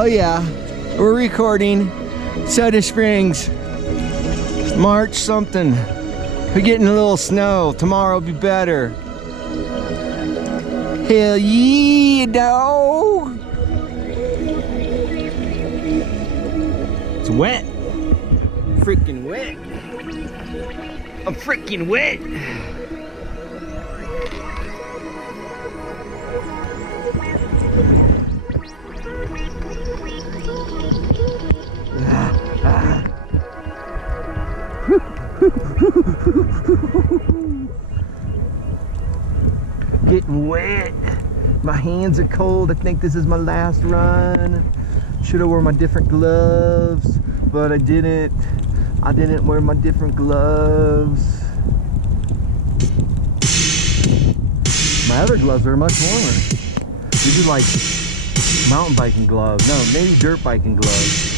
Oh yeah, we're recording Soda Springs, March something. We're getting a little snow. Tomorrow will be better. Hell yeah, dog. It's wet. Freaking wet. I'm freaking wet. Getting wet. My hands are cold. I think this is my last run. Should have worn my different gloves, but I didn't. I didn't wear my different gloves. My other gloves are much warmer. These are like mountain biking gloves. No, maybe dirt biking gloves.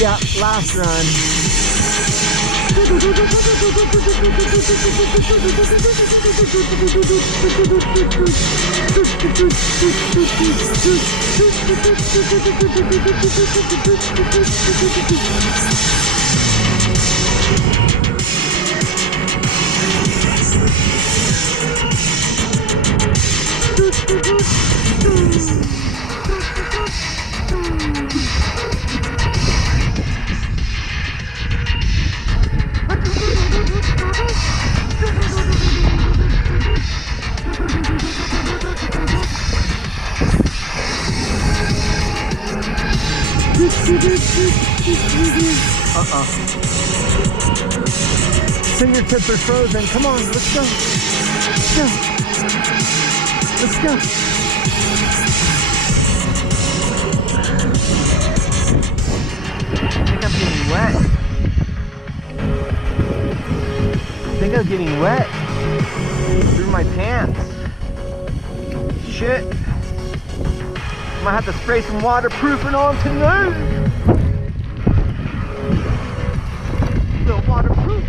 Yeah, last run. Fingertips are frozen. Come on, let's go. Let's go. Let's go. I think I'm getting wet. I think I'm getting wet through my pants. Shit. Might have to spray some waterproofing on tonight. Little waterproof.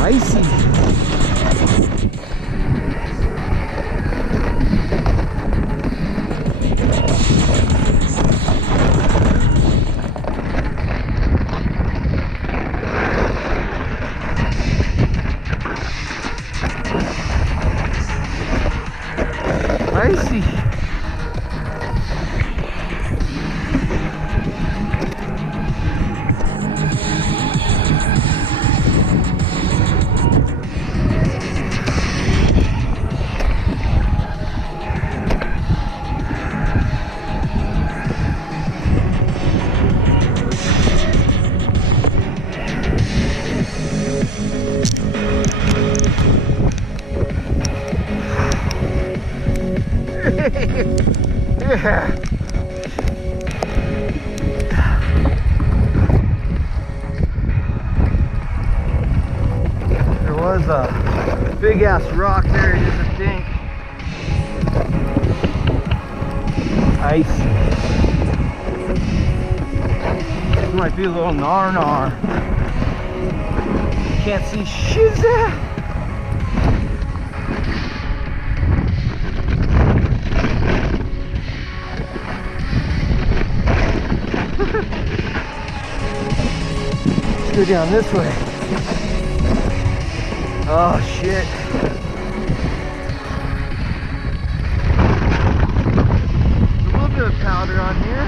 Icy. Icy. Yeah. There was a big ass rock there, just a think. Icy. This might be a little gnar. can't see shit. Let's go down this way. Oh shit. There's a little bit of powder on here.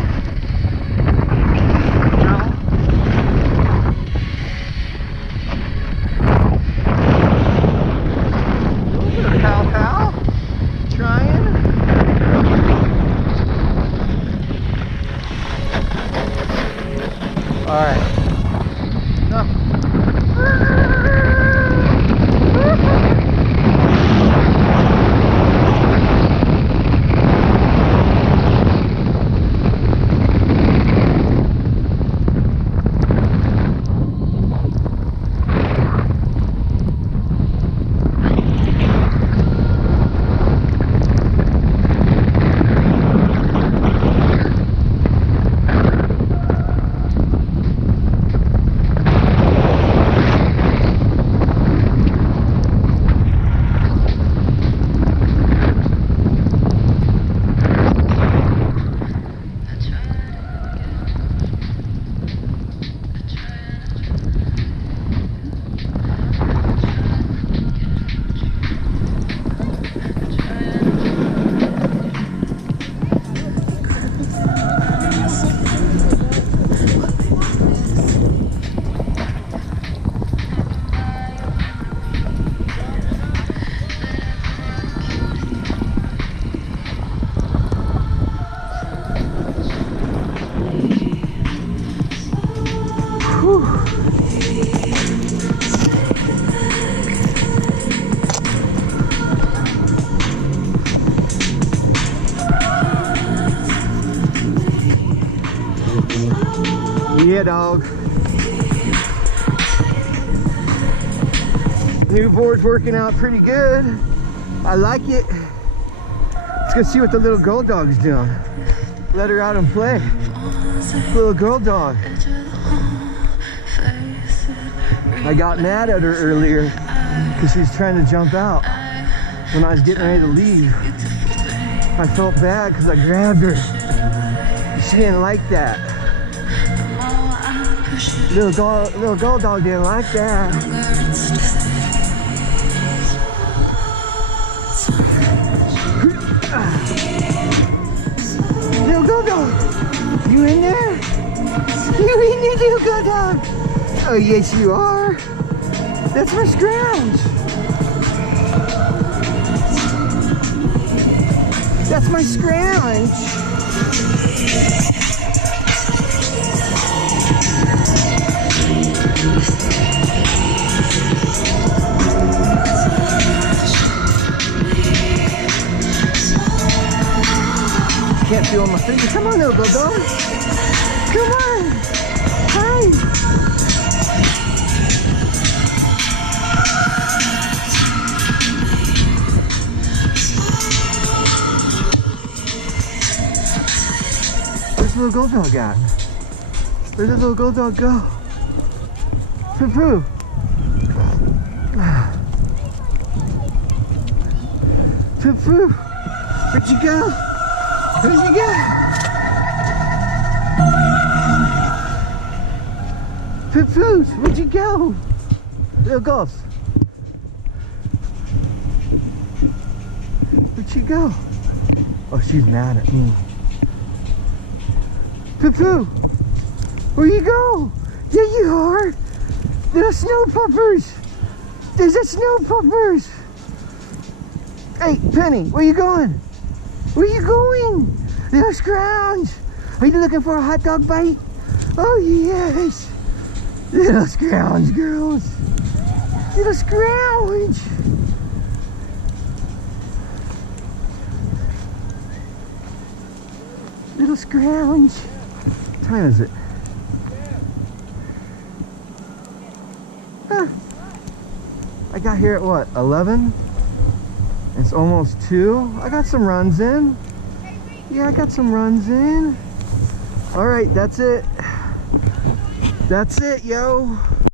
A little bit of pow-pow. Trying. Alright. No. Yeah, dog. New board's working out pretty good. I like it. Let's go see what the little girl dog's doing. Let her out and play. Little girl dog. I got mad at her earlier because she was trying to jump out when I was getting ready to leave. I felt bad because I grabbed her. She didn't like that. Little girl dog didn't like that. Little girl dog, you in there? You in there, little girl dog? Oh yes you are. That's my scrounge. That's my scrounge. Can't feel my finger. Come on, little dog. Come on. Hi. Where's the little gold dog at? Where'd the little gold dog go? Poo-poo. Poo-poo. Where'd you go? Where'd you go? Poo-poos, where'd you go? Little ghost. Where'd she go? Oh, she's mad at me. Poo-poo, where you go? There you are. Little snow puppers. There's a snow puppers. Hey, Penny, where you going? Where you going? Little scrounge. Are you looking for a hot dog bite? Oh yes. Little scrounge girls. Little scrounge. Little scrounge. What time is it? I got here at what, 11? It's almost 2. I got some runs in. Yeah, I got some runs in. All right, that's it. That's it, yo.